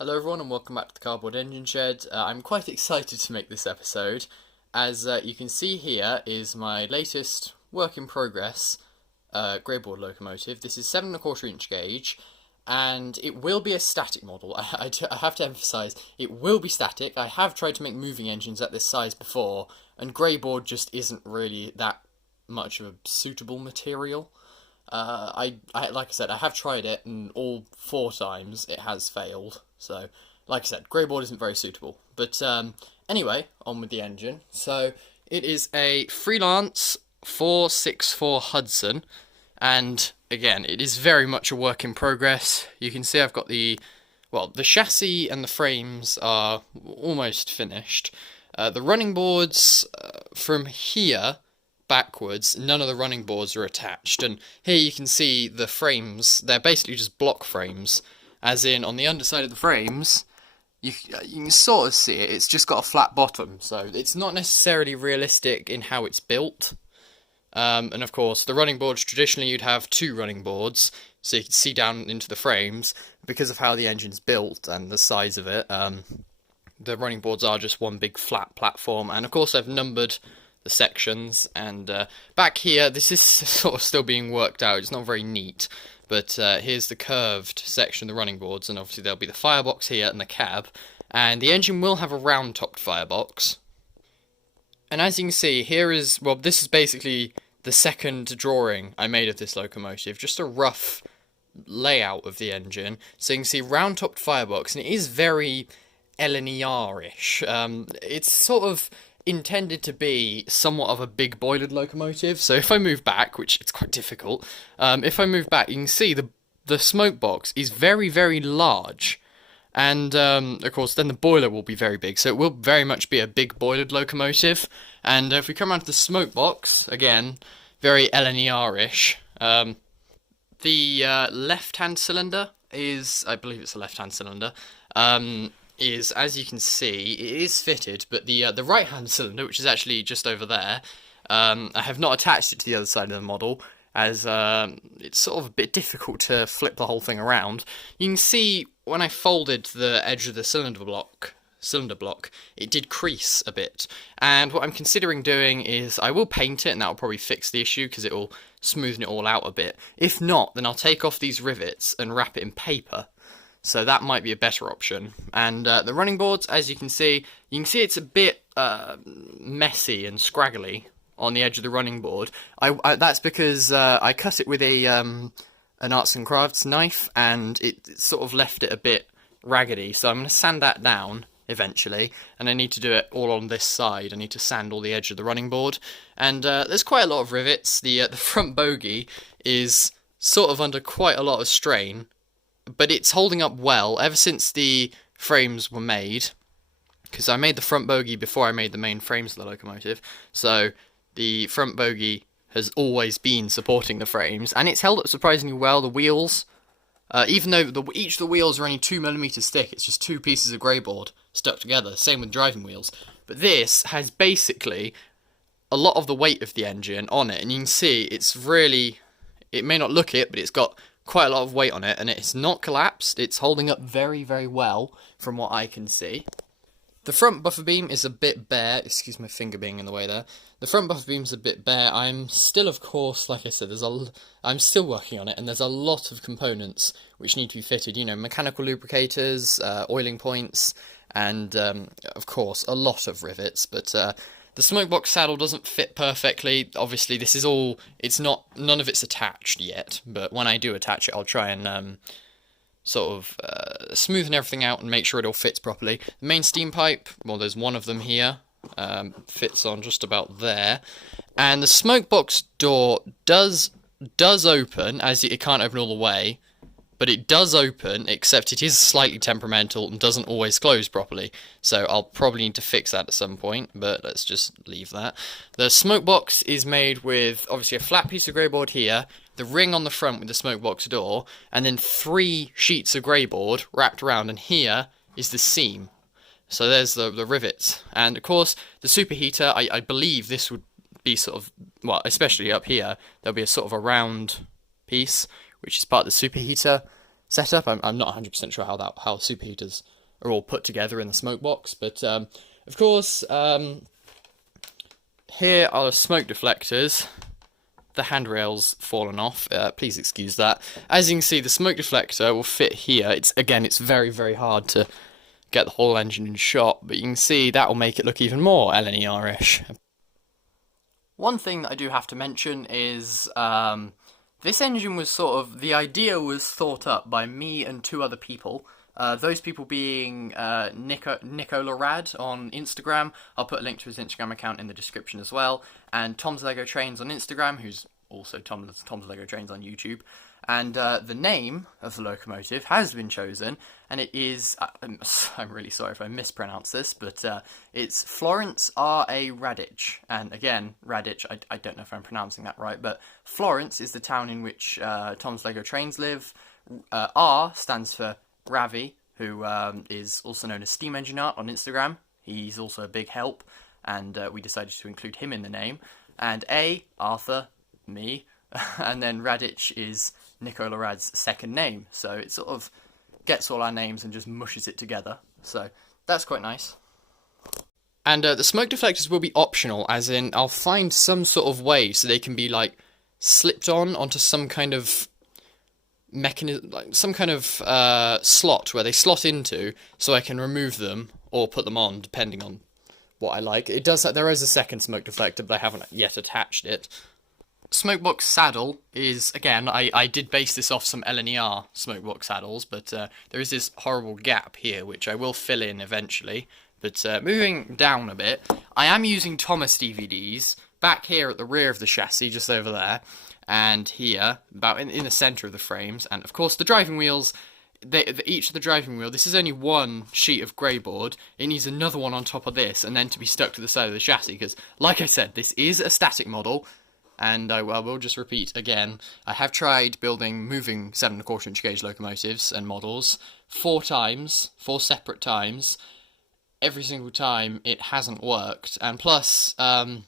Hello everyone and welcome back to the Cardboard Engine Shed. I'm quite excited to make this episode, as you can see here is my latest work in progress greyboard locomotive. This is 7¼ inch gauge, and it will be a static model. I have to emphasise, it will be static. I have tried to make moving engines at this size before, and greyboard just isn't really that much of a suitable material. Like I said, I have tried it, and all 4 times it has failed. So, like I said, greyboard isn't very suitable. But anyway, on with the engine. So it is a Freelance 464 Hudson, and again, it is very much a work in progress. You can see I've got the chassis and the frames are almost finished. The running boards from here backwards, none of the running boards are attached, and here you can see the frames. They're basically just block frames, as in on the underside of the frames you can sort of see it, it's just got a flat bottom, so it's not necessarily realistic in how it's built. And of course the running boards, traditionally you'd have 2 running boards so you can see down into the frames. Because of how the engine's built and the size of it, the running boards are just one big flat platform. And of course I've numbered the sections, and back here this is sort of still being worked out, it's not very neat, but here's the curved section of the running boards, and obviously there'll be the firebox here and the cab, and the engine will have a round topped firebox. And as you can see, here is, well, this is basically the second drawing I made of this locomotive, just a rough layout of the engine. So you can see round topped firebox, and it is very LNER-ish. It's sort of intended to be somewhat of a big boilered locomotive. So if I move back, which it's quite difficult, if I move back, you can see the smoke box is very, very large. And of course then the boiler will be very big, so it will very much be a big boilered locomotive. And if we come around to the smoke box, again, very LNER-ish. The left-hand cylinder is, I believe it's a left-hand cylinder, is, as you can see, it is fitted, but the right-hand cylinder, which is actually just over there, I have not attached it to the other side of the model, as it's sort of a bit difficult to flip the whole thing around. You can see when I folded the edge of the cylinder block, it did crease a bit, and what I'm considering doing is I will paint it, and that will probably fix the issue because it will smoothen it all out a bit. If not, then I'll take off these rivets and wrap it in paper. So that might be a better option. And the running boards, as you can see it's a bit messy and scraggly on the edge of the running board. That's because I cut it with an arts and crafts knife, and it sort of left it a bit raggedy. So I'm going to sand that down eventually, and I need to do it all on this side. I need to sand all the edge of the running board, and there's quite a lot of rivets. The front bogie is sort of under quite a lot of strain, but it's holding up well ever since the frames were made, because I made the front bogie before I made the main frames of the locomotive, so the front bogie has always been supporting the frames, and it's held up surprisingly well. The wheels, even though each of the wheels are only 2mm thick, it's just 2 pieces of greyboard stuck together, same with driving wheels. But this has basically a lot of the weight of the engine on it, and you can see it's really, it may not look it, but it's got quite a lot of weight on it, and it's not collapsed. It's holding up very, very well from what I can see. The front buffer beam is a bit bare. Excuse my finger being in the way there. The front buffer beam is a bit bare. I'm still, of course, like I said, I'm still working on it, and there's a lot of components which need to be fitted. You know, mechanical lubricators, oiling points, and of course a lot of rivets. But the Smokebox saddle doesn't fit perfectly. Obviously, this is all, none of it's attached yet, but when I do attach it, I'll try and sort of smoothen everything out and make sure it all fits properly. The main steam pipe, well, there's one of them here, fits on just about there. And the Smokebox door does open, as it can't open all the way, but it does open, except it is slightly temperamental and doesn't always close properly. So I'll probably need to fix that at some point, but let's just leave that. The Smokebox is made with, obviously, a flat piece of greyboard here, the ring on the front with the Smokebox door, and then 3 sheets of greyboard wrapped around, and here is the seam. So there's the rivets. And, of course, the superheater, I believe this would be sort of, well, especially up here, there'll be a sort of a round piece, which is part of the superheater. setup. I'm not 100% sure how superheaters are all put together in the Smokebox, but of course, here are the smoke deflectors. The handrail's fallen off. Please excuse that. As you can see, the smoke deflector will fit here. It's very, very hard to get the whole engine in shot, but you can see that will make it look even more LNER-ish. One thing that I do have to mention is this engine was the idea was thought up by me and 2 other people. Those people being Nicola Rad on Instagram. I'll put a link to his Instagram account in the description as well. And Tom's Lego Trains on Instagram, who's also Tom's Lego Trains on YouTube. And the name of the locomotive has been chosen, and it is, I'm really sorry if I mispronounce this, but it's Florence R.A. Radich. And again, Radich, I don't know if I'm pronouncing that right, but Florence is the town in which Tom's Lego Trains live. R stands for Ravi, who is also known as Steam Engine Art on Instagram. He's also a big help, and we decided to include him in the name. And A, Arthur, me, and then Radich is Nicola Rad's second name, so it sort of gets all our names and just mushes it together, so that's quite nice. And the smoke deflectors will be optional, as in I'll find some sort of way so they can be like slipped onto some kind of mechanism, like some kind of slot where they slot into, so I can remove them or put them on depending on what I like. It does. There is a second smoke deflector, but I haven't yet attached it. Smokebox saddle is, again, I did base this off some LNER Smokebox saddles, but there is this horrible gap here, which I will fill in eventually. But moving down a bit, I am using Thomas DVDs back here at the rear of the chassis, just over there, and here, about in the centre of the frames, and of course the driving wheels. Each of the driving wheel, this is only one sheet of grey board, it needs another one on top of this, and then to be stuck to the side of the chassis, because, like I said, this is a static model. And I will just repeat again, I have tried building moving 7¼ inch gauge locomotives and models 4 separate times. Every single time it hasn't worked. And plus, like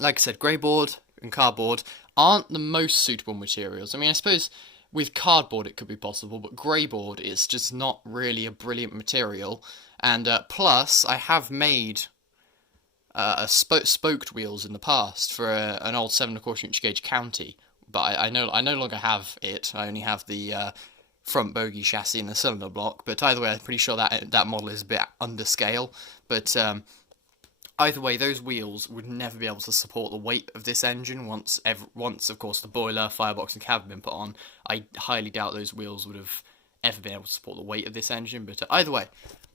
I said, grey board and cardboard aren't the most suitable materials. I mean, I suppose with cardboard it could be possible, but grey board is just not really a brilliant material. And plus, I have made spoked wheels in the past for an old 7¼ inch gauge county, but I no longer have it. I only have the front bogie chassis and the cylinder block. But either way, I'm pretty sure that model is a bit under scale. But either way, those wheels would never be able to support the weight of this engine once of course the boiler, firebox, and cab have been put on. I highly doubt those wheels would have ever been able to support the weight of this engine. But either way,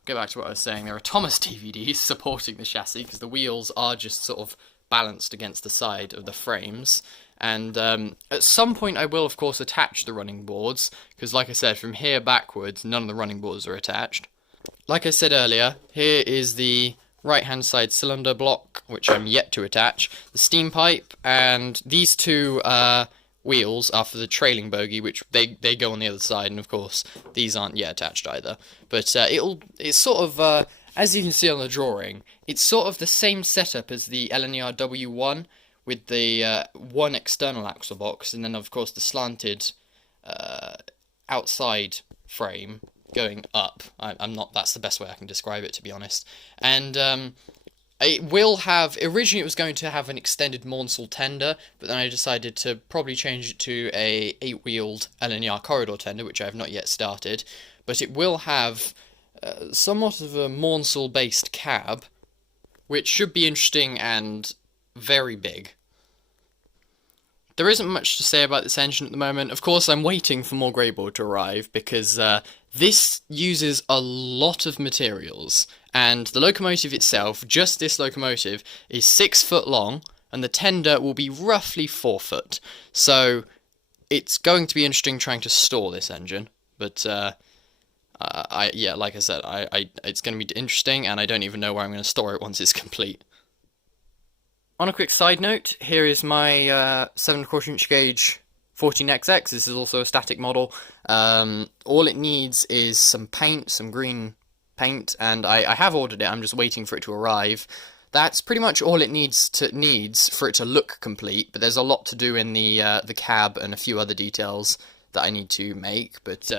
go back to what I was saying, there are Thomas DVDs supporting the chassis, because the wheels are just sort of balanced against the side of the frames. And at some point I will, of course, attach the running boards, because like I said, from here backwards, none of the running boards are attached. Like I said earlier, here is the right-hand side cylinder block, which I'm yet to attach, the steam pipe, and these 2 wheels are for the trailing bogie, which they go on the other side, and of course these aren't yet attached either. But it's sort of as you can see on the drawing, it's sort of the same setup as the LNER W1 with the one external axle box, and then of course the slanted outside frame going up. That's the best way I can describe it, to be honest. And it will have, originally it was going to have an extended Maunsell tender, but then I decided to probably change it to a 8-wheeled LNER corridor tender, which I have not yet started. But it will have somewhat of a Maunsell-based cab, which should be interesting and very big. There isn't much to say about this engine at the moment. Of course, I'm waiting for more greyboard to arrive, because this uses a lot of materials, and the locomotive itself, just this locomotive, is 6 foot long, and the tender will be roughly 4 foot. So it's going to be interesting trying to store this engine, but yeah, like I said, it's going to be interesting, and I don't even know where I'm going to store it once it's complete. On a quick side note, here is my 7¼ inch gauge 14XX. This is also a static model. All it needs is some paint, some green paint, and I have ordered it. I'm just waiting for it to arrive. That's pretty much all it needs for it to look complete, but there's a lot to do in the cab and a few other details that I need to make, but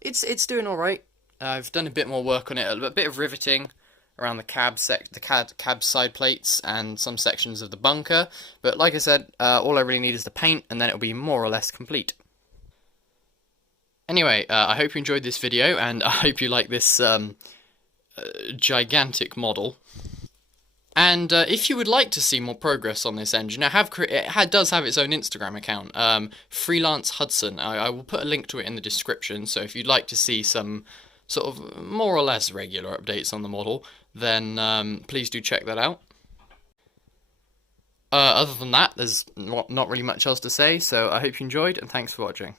it's doing all right. I've done a bit more work on it, a bit of riveting around the cab side plates and some sections of the bunker. But like I said, all I really need is the paint, and then it'll be more or less complete. Anyway, I hope you enjoyed this video, and I hope you like this gigantic model. And if you would like to see more progress on this engine, it does have its own Instagram account, Freelance Hudson. I will put a link to it in the description, so if you'd like to see some sort of more or less regular updates on the model, then please do check that out. Other than that, there's not really much else to say, so I hope you enjoyed, and thanks for watching.